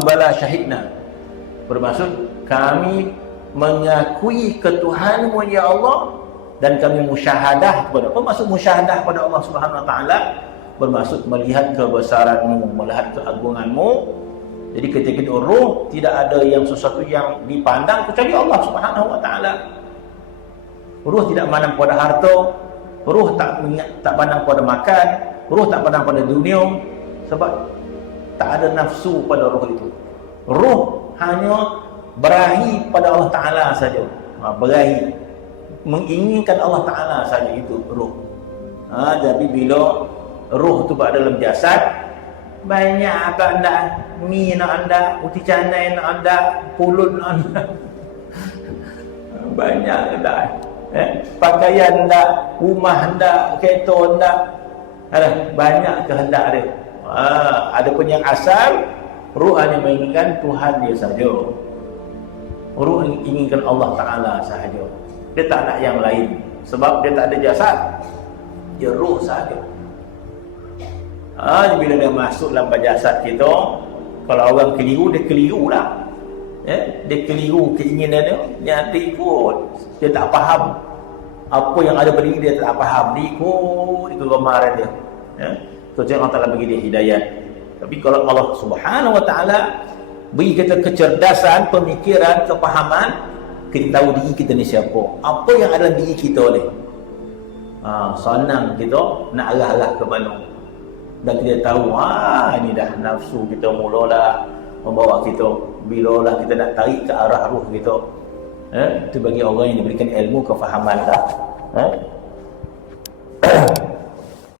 qalu bala syahidna. Bermaksud kami mengakui ketuhanmu ya Allah dan kami musyahadah kepada. Apa maksud musyahadah kepada Allah Subhanahu wa taala? Bermaksud melihat kebesaranmu, melihat keagunganmu. Jadi ketika itu ruh tidak ada yang sesuatu yang dipandang kecuali Allah Subhanahu wa taala. Ruh tidak pandang pada harta, ruh tak pandang pada makan, ruh tak pandang pada dunia, sebab tak ada nafsu pada ruh itu. Ruh hanya berahi pada Allah Ta'ala saja. Berahi, menginginkan Allah Ta'ala saja, itu ruh. Jadi bila ruh tu berada dalam jasad, banyak apa anda, mi nak anda, uti canai nak anda, pulut nak anda, banyak anda, pakaian anda, rumah anda, kereta anda, banyak kehendak dia. Adapun yang asal, ruh hanya menginginkan Tuhan dia saja. Ruh inginkan Allah Ta'ala sahaja. Dia tak nak yang lain, sebab dia tak ada jasad, dia ruh sahaja. Bila dia masuk dalam jasad kita, kalau orang keliru, dia keliru lah. Dia keliru keinginan dia ikut. Dia tak faham apa yang ada pada diri dia, tak faham. Dia ikut kegemaran dia. Kerja Allah Ta'ala bagi dia hidayah. Tapi kalau Allah Subhanahu wa taala beri kita kecerdasan, pemikiran, kepahaman, kita tahu diri kita ni siapa, apa yang ada dalam diri kita ni. Senang kita nak arah-arah ke mana. Dan kita tahu, ini dah nafsu kita mulalah membawa kita, bilalah kita nak tarik ke arah ruh kita. Itu bagi orang yang diberikan ilmu, kefahaman dah.